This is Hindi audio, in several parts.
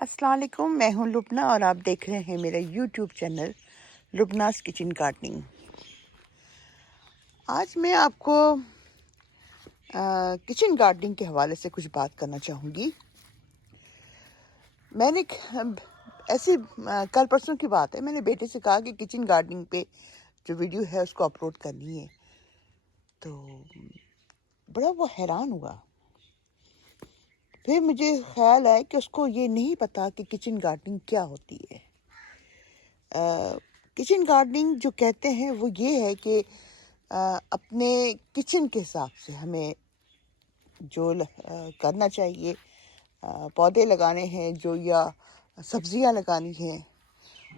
अस्सलाम वालेकुम, मैं हूं लुबना और आप देख रहे हैं मेरा यूट्यूब चैनल लुबनास किचन गार्डनिंग। आज मैं आपको किचन गार्डनिंग के हवाले से कुछ बात करना चाहूँगी। मैंने ऐसे कल परसों की बात है, मैंने बेटे से कहा कि किचन गार्डनिंग पे जो वीडियो है उसको अपलोड करनी है। तो बड़ा वो हैरान हुआ। फिर मुझे ख्याल आया कि उसको ये नहीं पता कि किचन गार्डनिंग क्या होती है। किचन गार्डनिंग जो कहते हैं वो ये है कि अपने किचन के हिसाब से हमें जो करना चाहिए, पौधे लगाने हैं जो या सब्जियां लगानी हैं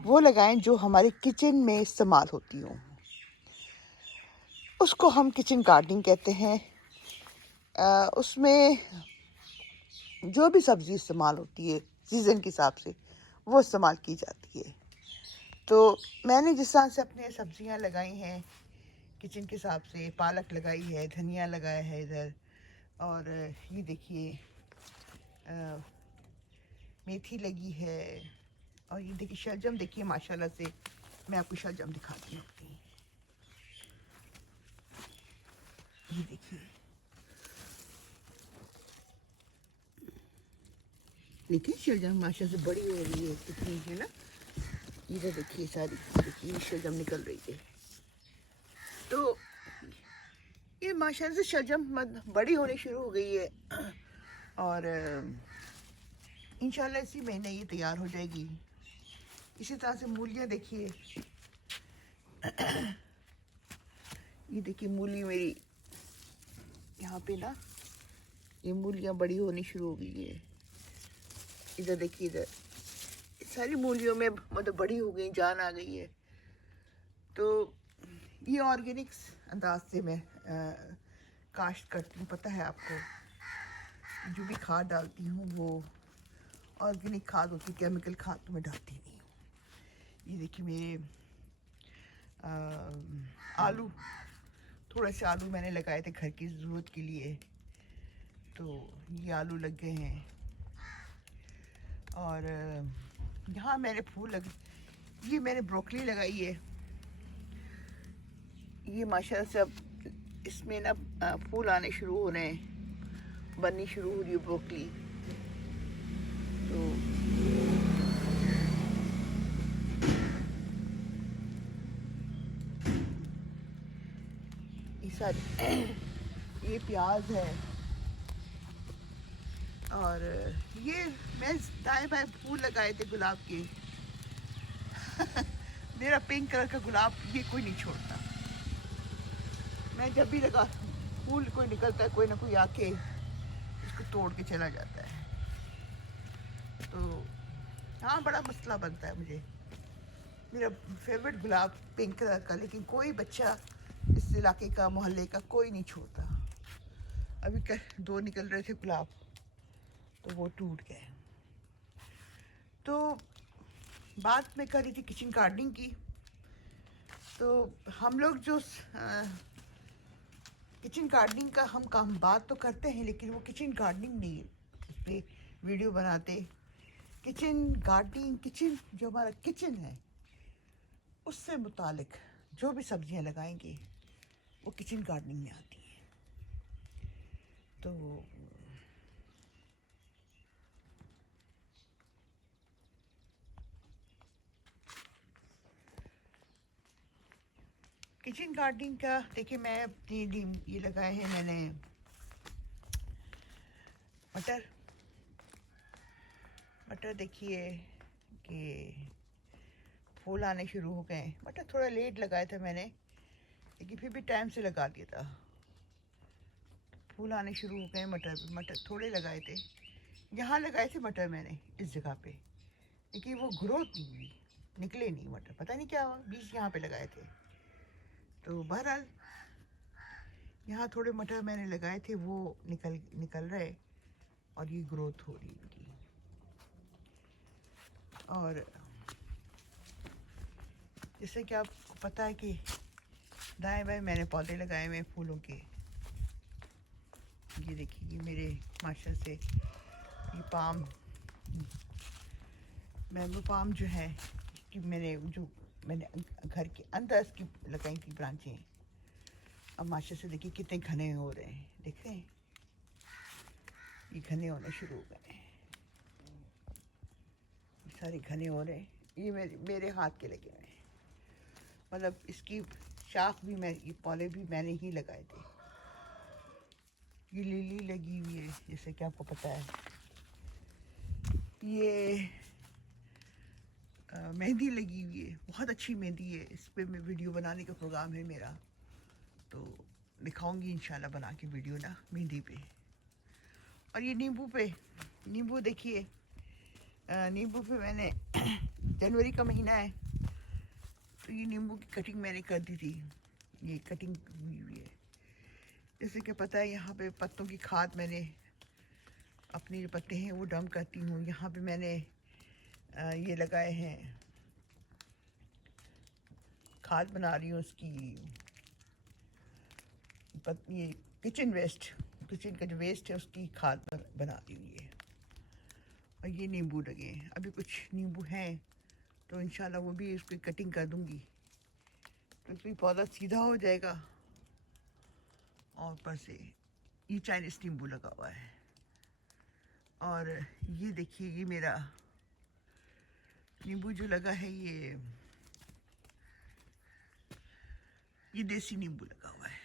वो लगाएं जो हमारे किचन में इस्तेमाल होती हों। उसको हम किचन गार्डनिंग कहते हैं। उसमें जो भी सब्ज़ी इस्तेमाल होती है सीज़न के हिसाब से वो इस्तेमाल की जाती है। तो मैंने जिस तरह से अपने सब्जियां लगाई हैं किचन के हिसाब से, पालक लगाई है, धनिया लगाया है इधर, और ये देखिए मेथी लगी है, और ये देखिए शलजम, देखिए माशाल्लाह से मैं आपको शलजम दिखाती हूँ। ये देखिए, देखिए शलजम माशाल्लाह से बड़ी हो रही है कितनी, है ना। इधर देखिए सारी, देखिए शलजम निकल रही है। तो ये माशाल्लाह से शलजम बड़ी होनी शुरू हो गई है और इंशाल्लाह इसी महीने ये तैयार हो जाएगी। इसी तरह से मूलियाँ देखिए, ये देखिए मूली मेरी यहाँ पे ना, ये मूलियाँ बड़ी होनी शुरू हो गई है। इधर देखिए, इधर सारी मूलियों में मतलब बड़ी हो गई, जान आ गई है। तो ये ऑर्गेनिक्स अंदाज से मैं काश्त करती हूँ। पता है आपको, जो भी खाद डालती हूँ वो ऑर्गेनिक खाद होती, केमिकल खाद तो मैं डालती नहीं हूँ। ये देखिए मेरे आलू, थोड़े से आलू मैंने लगाए थे घर की ज़रूरत के लिए, तो ये आलू लग गए हैं। और यहाँ मैंने फूल ये मैंने ब्रोकली लगाई है। ये माशाल्लाह से अब इसमें ना फूल आने शुरू हो रहे हैं, बननी शुरू हो रही है ब्रोकली। तो ये सारी ये प्याज है, और ये मैं दाएं बाएं फूल लगाए थे गुलाब के मेरा पिंक कलर का गुलाब ये कोई नहीं छोड़ता। मैं जब भी लगा फूल कोई निकलता है, कोई ना कोई आके इसको तोड़ के चला जाता है। तो हाँ, बड़ा मसला बनता है मुझे। मेरा फेवरेट गुलाब पिंक कलर का, लेकिन कोई बच्चा इस इलाके का, मोहल्ले का कोई नहीं छोड़ता। अभी दो निकल रहे थे गुलाब, तो वो टूट गए। तो बात मैं कर रही थी किचन गार्डनिंग की। तो हम लोग जो किचन गार्डनिंग का हम काम बात तो करते हैं, लेकिन वो किचन गार्डनिंग नहीं है, उस पर वीडियो बनाते। किचन गार्डनिंग, किचन जो हमारा किचन है उससे मुतालिक जो भी सब्जियां लगाएंगे वो किचन गार्डनिंग में आती हैं। तो किचन गार्डनिंग का देखिए, मैं अपनी ये लगाए हैं मैंने मटर। मटर देखिए कि फूल आने शुरू हो गए। मटर थोड़ा लेट लगाया था मैंने, लेकिन फिर भी टाइम से लगा दिया था। फूल आने शुरू हो गए मटर थोड़े लगाए थे। यहाँ लगाए थे मटर मैंने इस जगह पे, लेकिन वो ग्रोथ नहीं हुई, निकले नहीं मटर, पता नहीं क्या हुआ। बीज यहाँ पे लगाए थे। तो बहरहाल यहाँ थोड़े मटर मैंने लगाए थे, वो निकल रहे और ये ग्रोथ हो रही उनकी। और जैसे कि आपको पता है कि दाएं बाएं मैंने पौधे लगाए हुए फूलों के। ये देखिए, ये मेरे माशा से ये पाम मैंगो पाम जो है कि मैंने घर के अंदर इसकी लगाई थी ब्रांचें, अब माशा से देखिए कितने घने हो रहे हैं, देख रहे हैं ये घने होने शुरू हो गए हैं, सारे घने हो रहे हैं। ये मेरे हाथ के लगे हुए हैं, मतलब इसकी शाख भी ये पौधे भी मैंने ही लगाए थे। ये लिली लगी हुई है जैसे कि आपको पता है, ये मेहंदी लगी हुई है, बहुत अच्छी मेहंदी है। इस पर मैं वीडियो बनाने का प्रोग्राम है मेरा, तो दिखाऊंगी इंशाल्लाह बना के वीडियो ना मेहंदी पे। और ये नींबू देखिए, नींबू पे मैंने जनवरी का महीना है तो ये नींबू की कटिंग मैंने कर दी थी, ये कटिंग हुई हुई है। जैसे कि पता है यहाँ पे पत्तों की खाद मैंने अपने जो पत्ते हैं वो डंप करती हूँ। यहाँ पे मैंने ये लगाए हैं, खाद बना रही हूँ उसकी, ये किचन का जो वेस्ट है उसकी खाद बना रही हूँ ये। और ये नींबू लगे हैं, अभी कुछ नींबू हैं तो इंशाल्लाह वो भी उसकी कटिंग कर दूँगी तो कोई पौधा सीधा हो जाएगा। और ऊपर से ये चाइनीज़ नींबू लगा हुआ है। और ये देखिए ये मेरा नींबू जो लगा है ये देसी नींबू लगा हुआ है।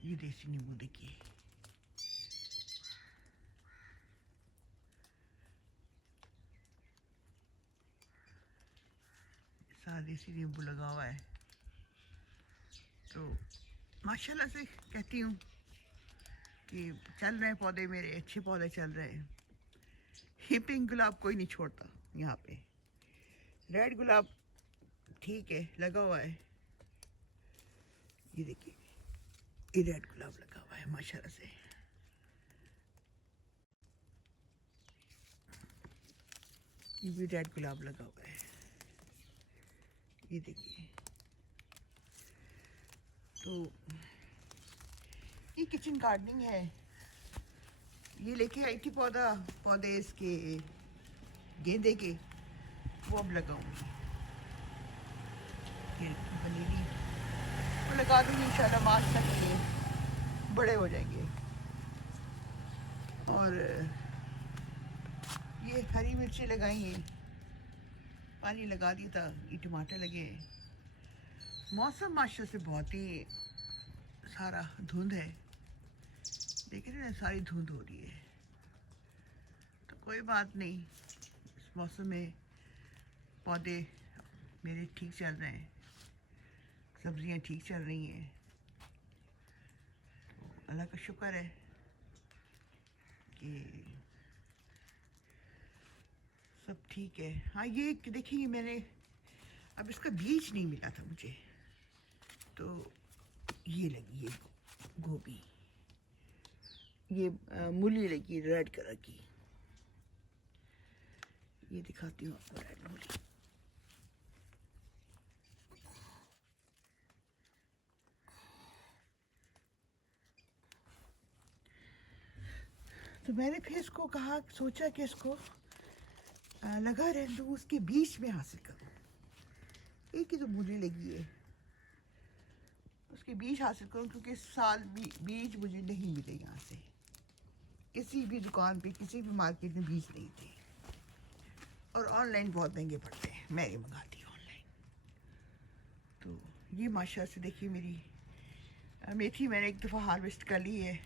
ये देसी नींबू देखिए, सारा देसी नींबू लगा हुआ है। तो माशाल्लाह से कहती हूँ कि चल रहे हैं पौधे मेरे, अच्छे पौधे चल रहे हैं। ये पिंक गुलाब कोई नहीं छोड़ता यहाँ पे, रेड गुलाब ठीक है लगा हुआ है। ये देखिए ये रेड गुलाब लगा हुआ है माशाल्लाह से। ये भी रेड गुलाब लगा हुआ है, ये देखिए। तो ये किचन गार्डनिंग है। ये लेके आई थी पौधे इसके गेंदे के, वो अब लगाऊंगी। ये पनीरी वो लगा दूंगी इंशाल्लाह, मार्च तक ये बड़े हो जाएंगे। और ये हरी मिर्ची लगाई हैं, पानी लगा दिया था, ये टमाटर लगे हैं। मौसम माशा से बहुत ही सारा धुंध है, देख रहे हैं सारी धुंध हो रही है। तो कोई बात नहीं, इस मौसम में पौधे मेरे ठीक चल रहे हैं, सब्जियां ठीक चल रही हैं, तो अल्लाह का शुक्र है कि सब ठीक है। हाँ ये देखिए मैंने अब इसका बीज नहीं मिला था मुझे, तो ये लगी है गोभी, ये मूली लगी रेड कलर की, ये दिखाती हूँ आपको रेड मूली। तो मैंने फिर इसको सोचा कि इसको लगा रहने दूँ, उसके बीज में हासिल करूँ। एक ही तो मूली लगी है, उसके बीज हासिल करूँ, क्योंकि इस साल बीज मुझे नहीं मिले यहाँ से, किसी भी दुकान पे किसी भी मार्केट में बीज नहीं थे। और ऑनलाइन बहुत महंगे पड़ते हैं, मैं ये मंगाती हूँ ऑनलाइन। तो ये माशा से देखिए मेरी मेथी मैंने एक दफ़ा हार्वेस्ट कर ली है,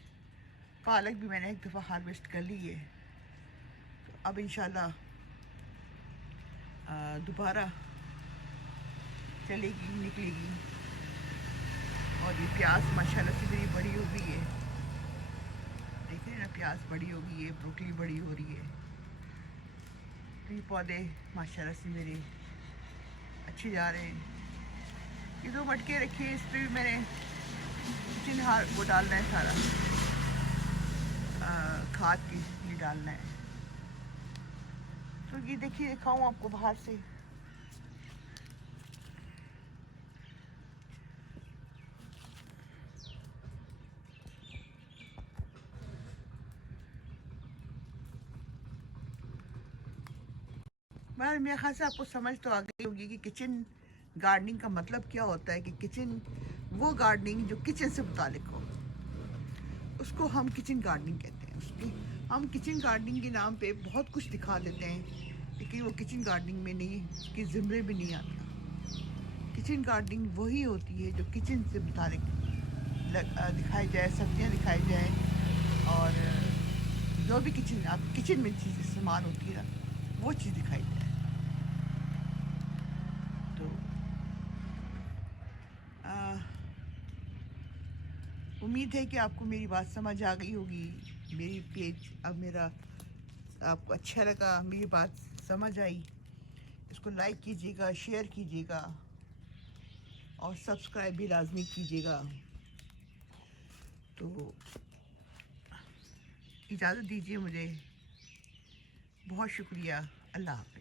पालक भी मैंने एक दफ़ा हार्वेस्ट कर ली है। तो अब इंशाल्लाह दोबारा चलेगी, निकलेगी। और ये प्याज माशाल्लाह से मेरी बड़ी हो गई है, देख रहे हैं ना, प्याज बड़ी हो गई है, ब्रोकली बड़ी हो रही है। तो ये पौधे माशाल्लाह से मेरे अच्छे जा रहे हैं। ये दो मटके रखे, इस पर भी मैंने किचन वो डालना है, सारा खाद के लिए डालना है। तो ये देखिए दिखाऊँ आपको बाहर से, और मेरे ख्याल से आपको समझ तो आ गई होगी कि किचन गार्डनिंग का मतलब क्या होता है। कि किचन, वो गार्डनिंग जो किचन से मुतालिक हो, उसको हम किचन गार्डनिंग कहते हैं। उसकी हम किचन गार्डनिंग के नाम पे बहुत कुछ दिखा देते हैं, लेकिन वो किचन गार्डनिंग में नहीं, उसके ज़िम्मे भी नहीं आता। किचन गार्डनिंग वही होती है जो किचन से मुतालिक दिखाई जाए, सब्जियां दिखाई जाए, और जो भी किचन, आप किचन में चीज़ इस्तेमाल होती है ना, वो चीज़ दिखाई जाए। तो उम्मीद है कि आपको मेरी बात समझ आ गई होगी। मेरी पेज, अब मेरा आपको अच्छा लगा, मेरी बात समझ आई, इसको लाइक कीजिएगा, शेयर कीजिएगा और सब्सक्राइब भी लाजमी कीजिएगा। तो इजाज़त दीजिए मुझे। बहुत शुक्रिया। अल्लाह हाफ़िज़।